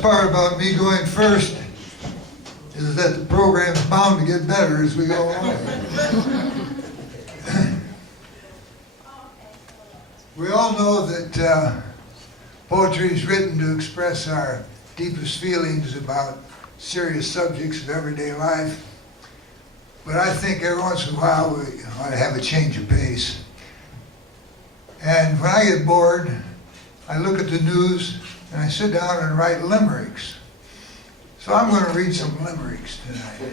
best part about me going first is that the program's bound to get better as we go along. We all know that poetry is written to express our deepest feelings about serious subjects of everyday life. But I think every once in a while we ought to have a change of pace. And when I get bored, I look at the news and I sit down and write limericks. So I'm going to read some limericks tonight.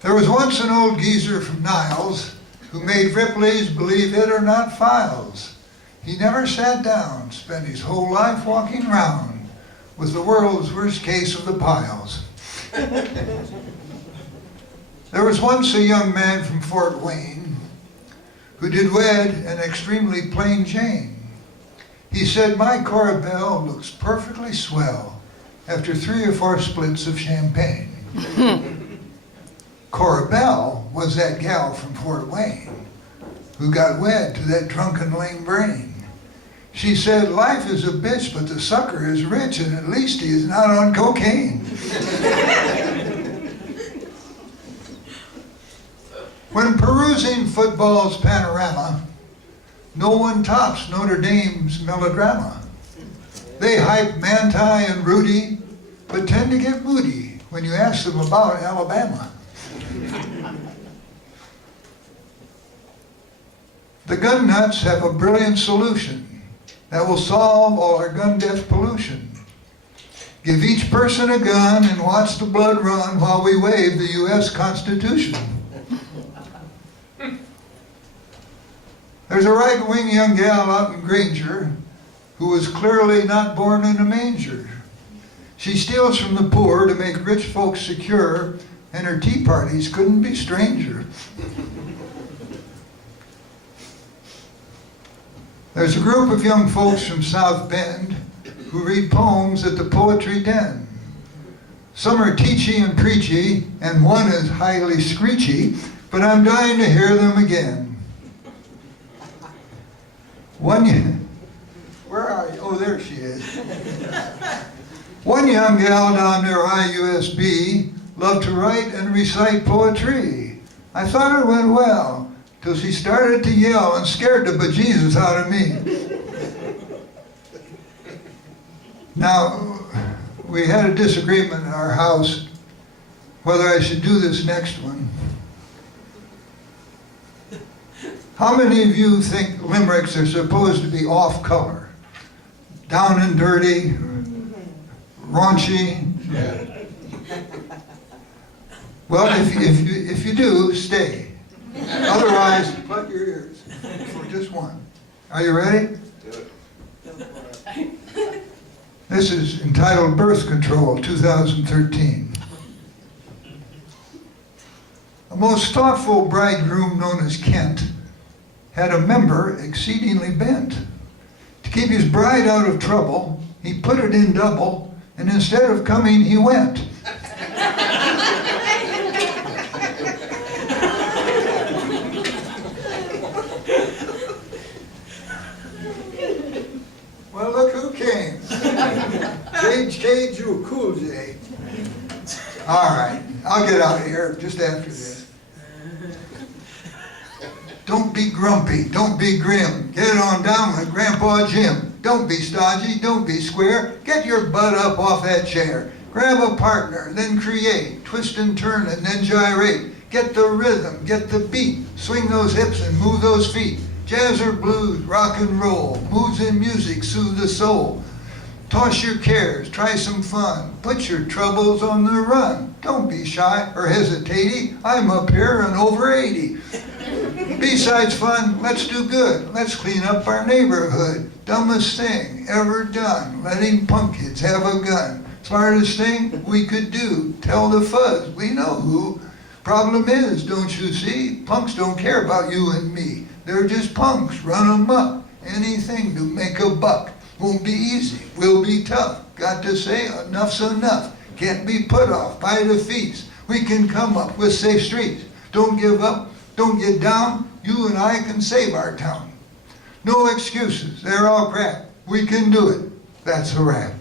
There was once an old geezer from Niles who made Ripley's, believe it or not, files. He never sat down, spent his whole life walking round with the world's worst case of the piles. There was once a young man from Fort Wayne who did wed an extremely plain Jane. He said, my Corabelle looks perfectly swell after 3 or 4 splits of champagne. Corabelle was that gal from Fort Wayne who got wed to that drunken lame brain. She said, life is a bitch, but the sucker is rich, and at least he is not on cocaine. When perusing football's panorama, no one tops Notre Dame's melodrama. They hype Manti and Rudy, but tend to get moody when you ask them about Alabama. The gun nuts have a brilliant solution that will solve all our gun death pollution. Give each person a gun and watch the blood run while we wave the U.S. Constitution. There's a right-wing young gal out in Granger who was clearly not born in a manger. She steals from the poor to make rich folks secure, and her tea parties couldn't be stranger. There's a group of young folks from South Bend who read poems at the Poetry Den. Some are teachy and preachy, and one is highly screechy, but I'm dying to hear them again. Where are you? Oh, there she is. One young gal down near IUSB loved to write and recite poetry. I thought it went well, till she started to yell and scared the bejesus out of me. Now, we had a disagreement in our house whether I should do this next one. How many of you think limericks are supposed to be off-color? Down and dirty, raunchy? Yeah. Well, if you do, stay. Otherwise, plug your ears for just one. Are you ready? This is entitled Birth Control, 2013. A most thoughtful bridegroom known as Kent had a member exceedingly bent. To keep his bride out of trouble, he put it in double, and instead of coming, he went. Well, look who came. J. Cool J. All right, I'll get out of here just after this. Don't be grumpy, don't be grim. Get it on down with Grandpa Jim. Don't be stodgy, don't be square. Get your butt up off that chair. Grab a partner, then create. Twist and turn and then gyrate. Get the rhythm, get the beat. Swing those hips and move those feet. Jazz or blues, rock and roll. Moods in music soothe the soul. Toss your cares, try some fun. Put your troubles on the run. Don't be shy or hesitating. I'm up here and over 80. Besides fun, let's do good. Let's clean up our neighborhood. Dumbest thing ever done, letting punk kids have a gun. Smartest thing we could do, tell the fuzz we know who. Problem is, don't you see, punks don't care about you and me. They're just punks, run 'em up. Anything to make a buck. Won't be easy, will be tough. Got to say, enough's enough. Can't be put off by defeats. We can come up with safe streets. Don't give up, don't get down. You and I can save our town. No excuses. They're all crap. We can do it. That's a wrap.